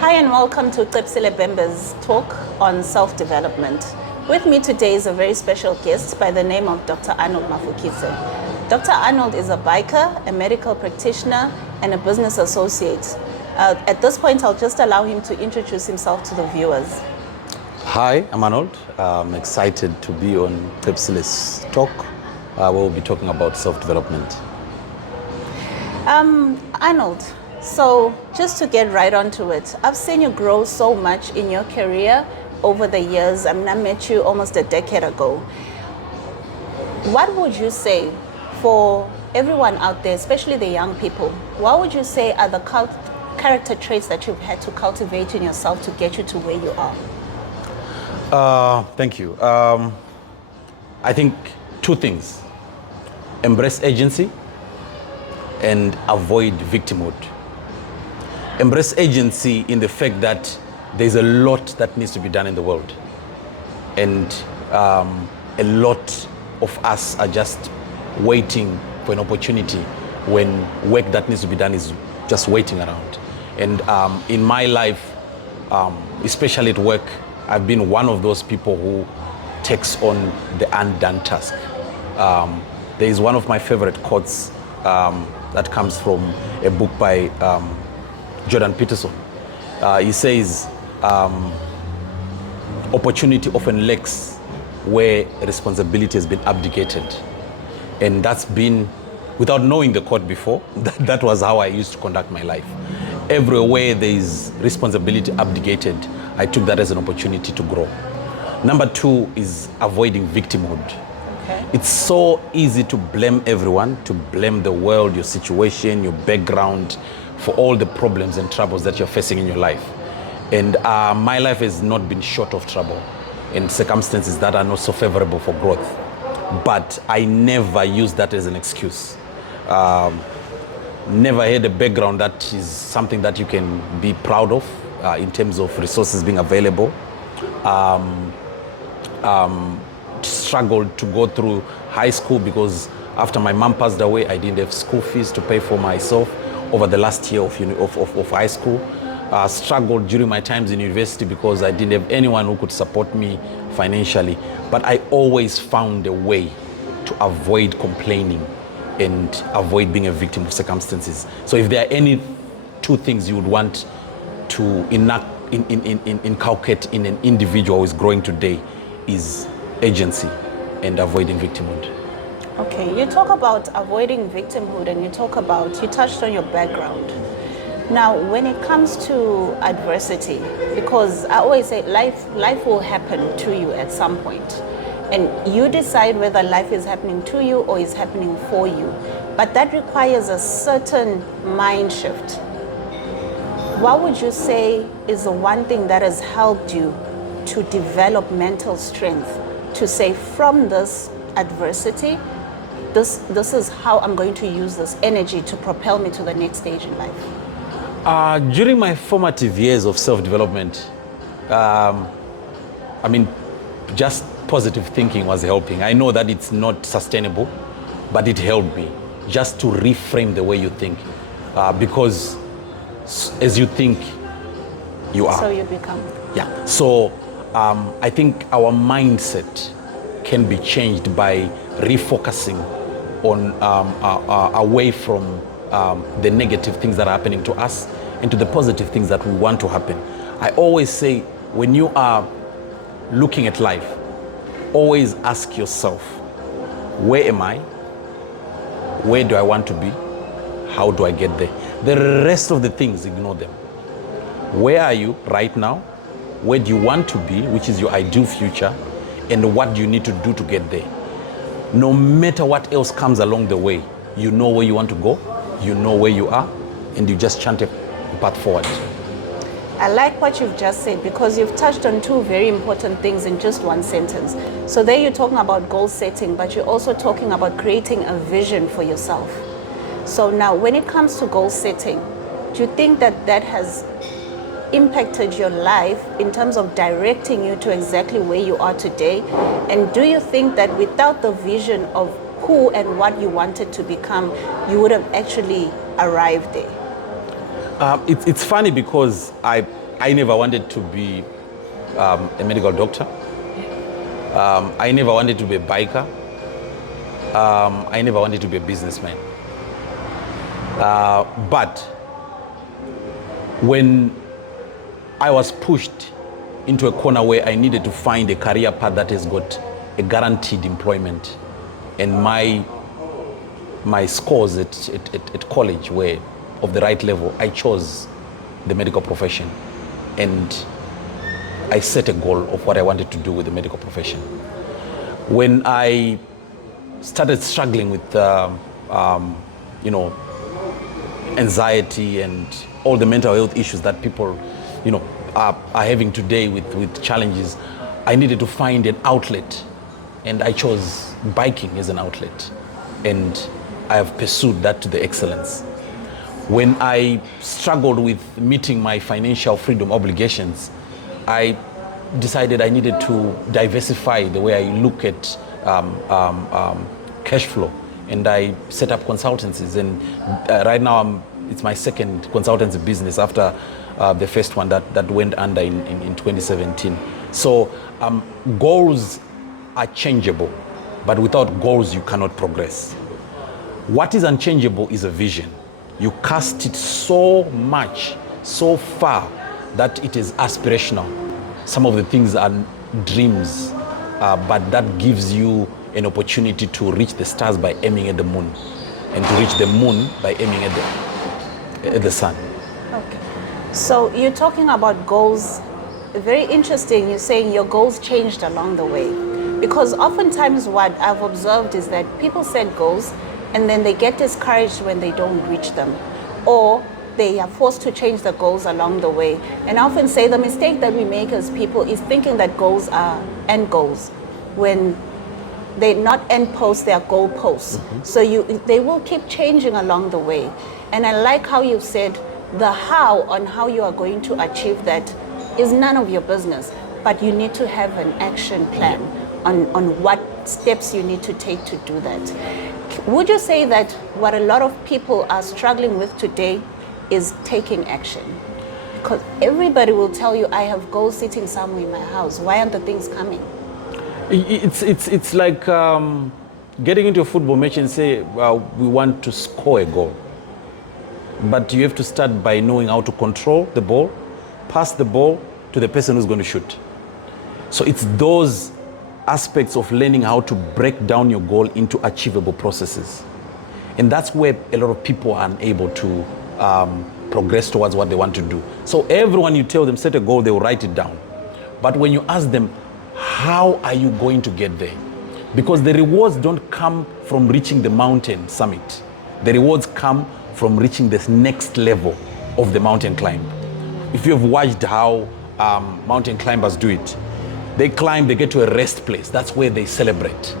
Hi and welcome to Cebisile Bhembe's talk on self-development. With me today is a very special guest by the name of Dr. Arnold Mafukidze. Dr. Arnold is a biker, a medical practitioner, and a business associate. At this point, I'll just allow him to introduce himself to the viewers. Hi, I'm Arnold. I'm excited to be on Cebisile's talk. We'll be talking about self-development. Arnold, so just to get right onto it, I've seen you grow so much in your career over the years. I met you almost a decade ago. What would you say for everyone out there, especially the young people, what would you say are the character traits that you've had to cultivate in yourself to get you to where you are? Thank you. I think two things: embrace agency and avoid victimhood. Embrace agency in the fact that there's a lot that needs to be done in the world, and a lot of us are just waiting for an opportunity when work that needs to be done is just waiting around. And in my life, especially at work, I've been one of those people who takes on the undone task. There is one of my favorite quotes that comes from a book by Jordan Peterson. He says, opportunity often lacks where responsibility has been abdicated. And that's been, without knowing the quote before, that was how I used to conduct my life. Everywhere there is responsibility abdicated, I took that as an opportunity to grow. Number two is avoiding victimhood. Okay. It's so easy to blame everyone, to blame the world, your situation, your background, for all the problems and troubles that you're facing in your life. And my life has not been short of trouble and circumstances that are not so favorable for growth. But I never use that as an excuse. Never had a background that is something that you can be proud of in terms of resources being available. Struggled to go through high school because after my mom passed away, I didn't have school fees to pay for myself over the last year of high school. Struggled during my times in university because I didn't have anyone who could support me financially. But I always found a way to avoid complaining and avoid being a victim of circumstances. So if there are any two things you would want to inculcate in an individual who is growing today, is agency and avoiding victimhood. Okay, you talk about avoiding victimhood and you touched on your background. Now, when it comes to adversity, because I always say life will happen to you at some point, and you decide whether life is happening to you or is happening for you. But that requires a certain mind shift. What would you say is the one thing that has helped you to develop mental strength to say, from this adversity, this is how I'm going to use this energy to propel me to the next stage in life? During my formative years of self-development, just positive thinking was helping. I know that it's not sustainable, but it helped me just to reframe the way you think. Because as you think, you are. So you become. Yeah. So I think our mindset can be changed by refocusing on away from the negative things that are happening to us into the positive things that we want to happen. I always say, when you are looking at life, always ask yourself, where am I? Where do I want to be? How do I get there? The rest of the things, ignore them. Where are you right now? Where do you want to be, which is your ideal future? And what do you need to do to get there? No matter what else comes along the way, you know where you want to go, you know where you are, and you just chant a path forward. I like what you've just said, because you've touched on two very important things in just one sentence. So there you're talking about goal setting, but you're also talking about creating a vision for yourself. So now, when it comes to goal setting, do you think that that has impacted your life in terms of directing you to exactly where you are today? And do you think that without the vision of who and what you wanted to become, you would have actually arrived there? It's funny because I I never wanted to be a medical doctor. I never wanted to be a biker. I never wanted to be a businessman. But when I was pushed into a corner where I needed to find a career path that has got a guaranteed employment, and my scores at college were of the right level, I chose the medical profession, and I set a goal of what I wanted to do with the medical profession. When I started struggling with anxiety and all the mental health issues that people are having today with challenges, I needed to find an outlet, and I chose biking as an outlet, and I have pursued that to the excellence. When I struggled with meeting my financial freedom obligations, I decided I needed to diversify the way I look at cash flow, and I set up consultancies, and right now it's my second consultancy business after the first one that went under in 2017. So goals are changeable, but without goals you cannot progress. What is unchangeable is a vision. You cast it so much, so far, that it is aspirational. Some of the things are dreams, but that gives you an opportunity to reach the stars by aiming at the moon, and to reach the moon by aiming at the sun. Okay. So you're talking about goals. Very interesting. You're saying your goals changed along the way. Because oftentimes what I've observed is that people set goals and then they get discouraged when they don't reach them, or they are forced to change the goals along the way. And I often say the mistake that we make as people is thinking that goals are end goals, when they're not end posts, they are goal posts. Mm-hmm. So they will keep changing along the way. And I like how you said the how on how you are going to achieve that is none of your business, but you need to have an action plan on what steps you need to take to do that. Would you say that what a lot of people are struggling with today is taking action? Because everybody will tell you, I have goals sitting somewhere in my house. Why aren't the things coming? It's like getting into a football match and say, well, we want to score a goal. But you have to start by knowing how to control the ball, pass the ball to the person who's going to shoot. So it's those aspects of learning how to break down your goal into achievable processes. And that's where a lot of people are unable to progress towards what they want to do. So everyone you tell them, set a goal, they will write it down. But when you ask them, how are you going to get there? Because the rewards don't come from reaching the mountain summit. The rewards come from reaching this next level of the mountain climb. If you have watched how mountain climbers do it, they climb, they get to a rest place. That's where they celebrate.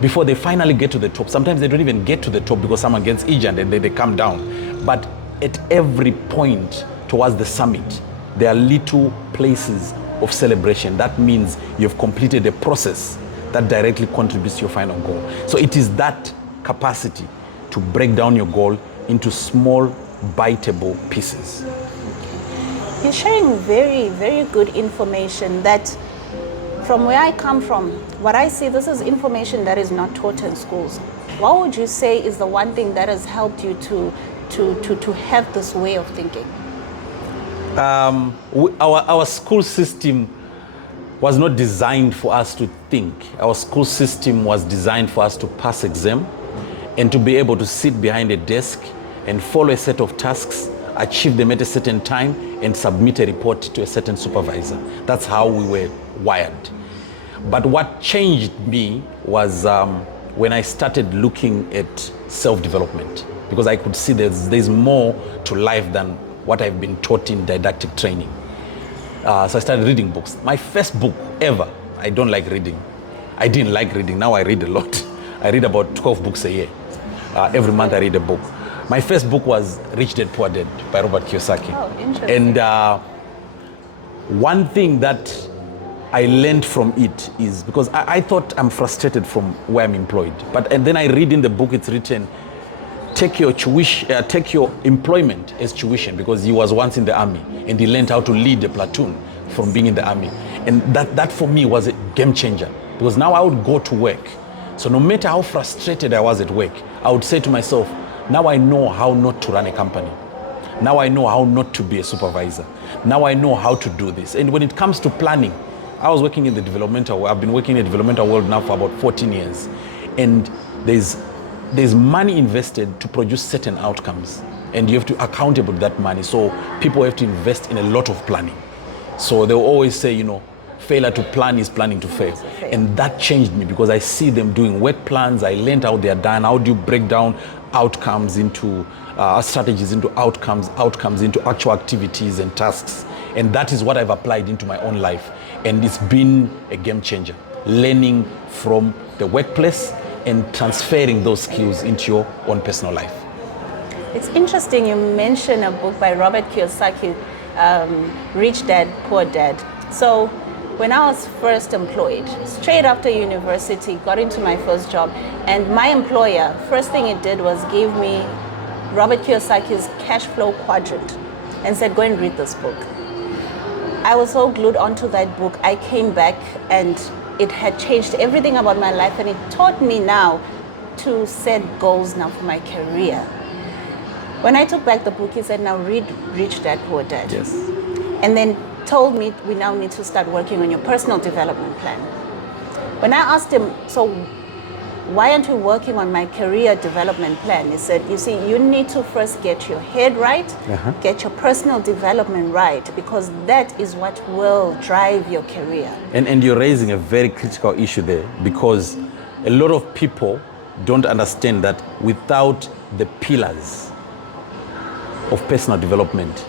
Before they finally get to the top, sometimes they don't even get to the top because someone gets injured and they come down. But at every point towards the summit, there are little places of celebration. That means you've completed a process that directly contributes to your final goal. So it is that capacity to break down your goal into small, biteable pieces. You're sharing very, very good information that, from where I come from, what I see, this is information that is not taught in schools. What would you say is the one thing that has helped you to have this way of thinking? Our school system was not designed for us to think. Our school system was designed for us to pass exam and to be able to sit behind a desk and follow a set of tasks, achieve them at a certain time, and submit a report to a certain supervisor. That's how we were wired. But what changed me was when I started looking at self-development, because I could see there's more to life than what I've been taught in didactic training. So I started reading books. My first book ever, I don't like reading. I didn't like reading, now I read a lot. I read about 12 books a year. Every month I read a book. My first book was Rich Dad Poor Dad by Robert Kiyosaki. Oh, interesting. And one thing that I learned from it is, because I thought I'm frustrated from where I'm employed. And then I read in the book, it's written, take your tuition, take your employment as tuition, because he was once in the army and he learned how to lead a platoon from being in the army. And that for me was a game changer, because now I would go to work. So no matter how frustrated I was at work, I would say to myself, now I know how not to run a company. Now I know how not to be a supervisor. Now I know how to do this. And when it comes to planning, I was working in the developmental, I've been working in the developmental world now for about 14 years. And there's money invested to produce certain outcomes. And you have to be accountable to that money. So people have to invest in a lot of planning. So they'll always say, you know, failure to plan is planning to fail. And that changed me, because I see them doing work plans. I learned how they're done. How do you break down outcomes into strategies, into outcomes into actual activities and tasks. And that is what I've applied into my own life. And it's been a game changer. Learning from the workplace and transferring those skills into your own personal life. It's interesting you mention a book by Robert Kiyosaki, Rich Dad, Poor Dad. So when I was first employed, straight after university, got into my first job, and my employer, first thing it did was give me Robert Kiyosaki's cash flow quadrant and said, go and read this book. I was so glued onto that book. I came back and it had changed everything about my life, and it taught me now to set goals now for my career. When I took back the book, he said, now read Rich Dad, Poor Dad. Yes. And then told me we now need to start working on your personal development plan. When I asked him, so why aren't you working on my career development plan? He said, you see, you need to first get your head right, get your personal development right, because that is what will drive your career. And you're raising a very critical issue there, because a lot of people don't understand that without the pillars of personal development,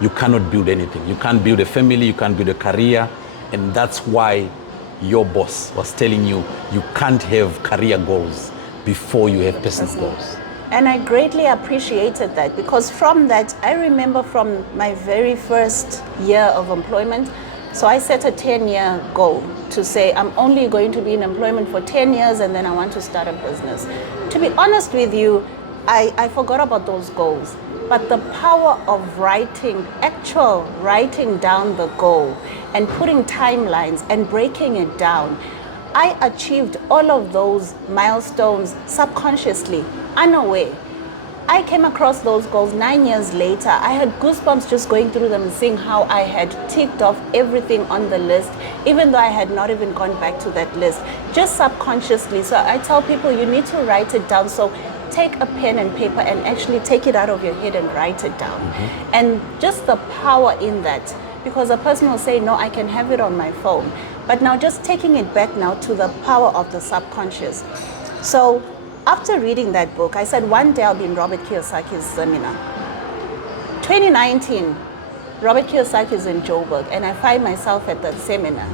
you cannot build anything. You can't build a family, you can't build a career, and that's why your boss was telling you you can't have career goals before you have personal goals. And I greatly appreciated that, because from that, I remember from my very first year of employment, so I set a 10-year goal to say I'm only going to be in employment for 10 years and then I want to start a business. To be honest with you, I forgot about those goals. But the power of writing down the goal and putting timelines and breaking it down, I achieved all of those milestones subconsciously, unaware. I came across those goals 9 years later. I had goosebumps just going through them and seeing how I had ticked off everything on the list, even though I had not even gone back to that list, just subconsciously. So I tell people you need to write it down. So take a pen and paper and actually take it out of your head and write it down. And just the power in that, because a person will say, no, I can have it on my phone. But now just taking it back now to the power of the subconscious. So after reading that book, I said one day I'll be in Robert Kiyosaki's seminar. 2019, Robert Kiyosaki is in Joburg, and I find myself at that seminar.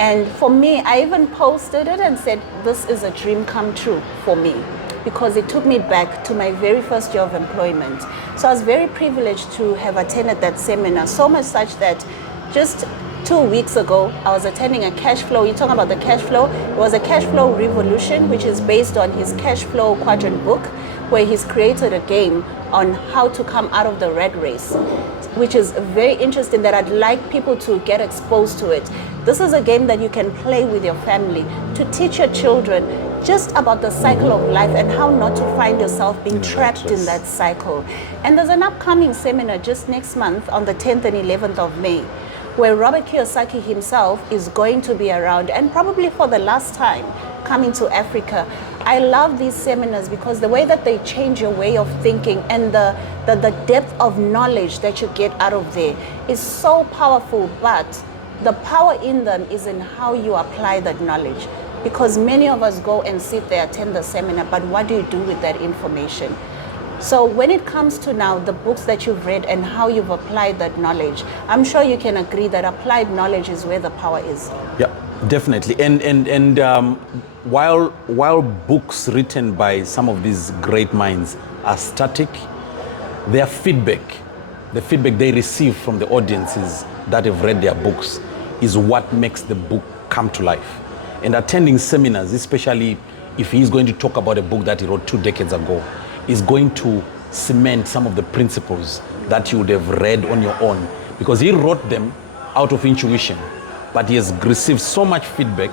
And for me, I even posted it and said, this is a dream come true for me, because it took me back to my very first year of employment. So I was very privileged to have attended that seminar, so much such that just 2 weeks ago, I was attending a cash flow. You're talking about the cash flow. It was a cash flow revolution, which is based on his cash flow quadrant book, where he's created a game on how to come out of the rat race, which is very interesting that I'd like people to get exposed to it. This is a game that you can play with your family to teach your children just about the cycle of life and how not to find yourself being trapped in that cycle. And there's an upcoming seminar just next month on the 10th and 11th of May, where Robert Kiyosaki himself is going to be around, and probably for the last time coming to Africa. I love these seminars because the way that they change your way of thinking and the depth of knowledge that you get out of there is so powerful, but the power in them is in how you apply that knowledge. Because many of us go and sit there, attend the seminar, but what do you do with that information? So when it comes to now the books that you've read and how you've applied that knowledge, I'm sure you can agree that applied knowledge is where the power is. Yeah, definitely. And while books written by some of these great minds are static, their feedback, the feedback they receive from the audiences that have read their books is what makes the book come to life. And attending seminars, especially if he's going to talk about a book that he wrote 2 decades ago, is going to cement some of the principles that you would have read on your own, because he wrote them out of intuition, but he has received so much feedback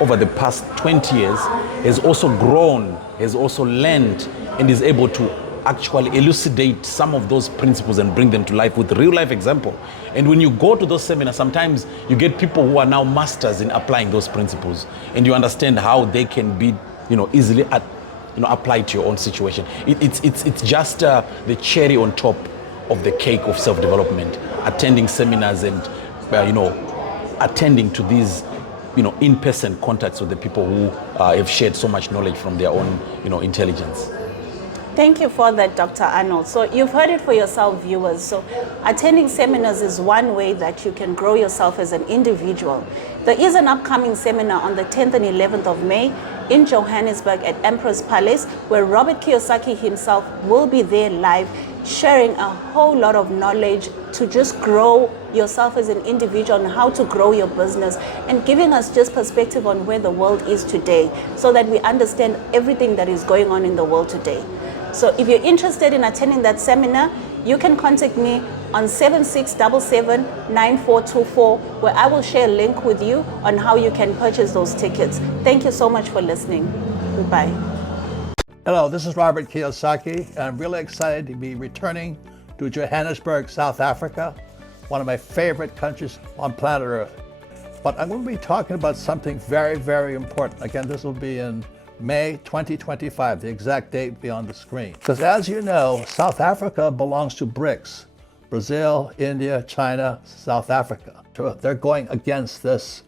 over the past 20 years, has also grown, has also learned, and is able to actually elucidate some of those principles and bring them to life with real life example. And when you go to those seminars, sometimes you get people who are now masters in applying those principles, and you understand how they can be, easily applied to your own situation. It's just the cherry on top of the cake of self-development, attending seminars and attending to these in-person contacts with the people who have shared so much knowledge from their own intelligence. Thank you for that, Dr. Arnold. So you've heard it for yourself, viewers. So attending seminars is one way that you can grow yourself as an individual. There is an upcoming seminar on the 10th and 11th of May in Johannesburg at Emperor's Palace, where Robert Kiyosaki himself will be there live, sharing a whole lot of knowledge to just grow yourself as an individual and how to grow your business, and giving us just perspective on where the world is today so that we understand everything that is going on in the world today. So if you're interested in attending that seminar, you can contact me on 7677-9424, where I will share a link with you on how you can purchase those tickets. Thank you so much for listening. Goodbye. Hello, this is Robert Kiyosaki, and I'm really excited to be returning to Johannesburg, South Africa, one of my favorite countries on planet Earth. But I'm going to be talking about something very, very important. Again, this will be in May 2025, the exact date will be on the screen. Because as you know, South Africa belongs to BRICS, Brazil, India, China, South Africa. So they're going against this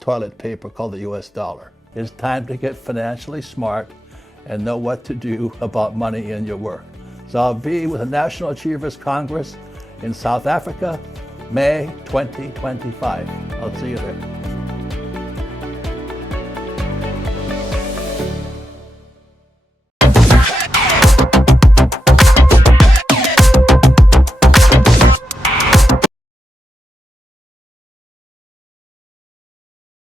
toilet paper called the US dollar. It's time to get financially smart and know what to do about money in your work. So I'll be with the National Achievers Congress in South Africa, May 2025. I'll see you there.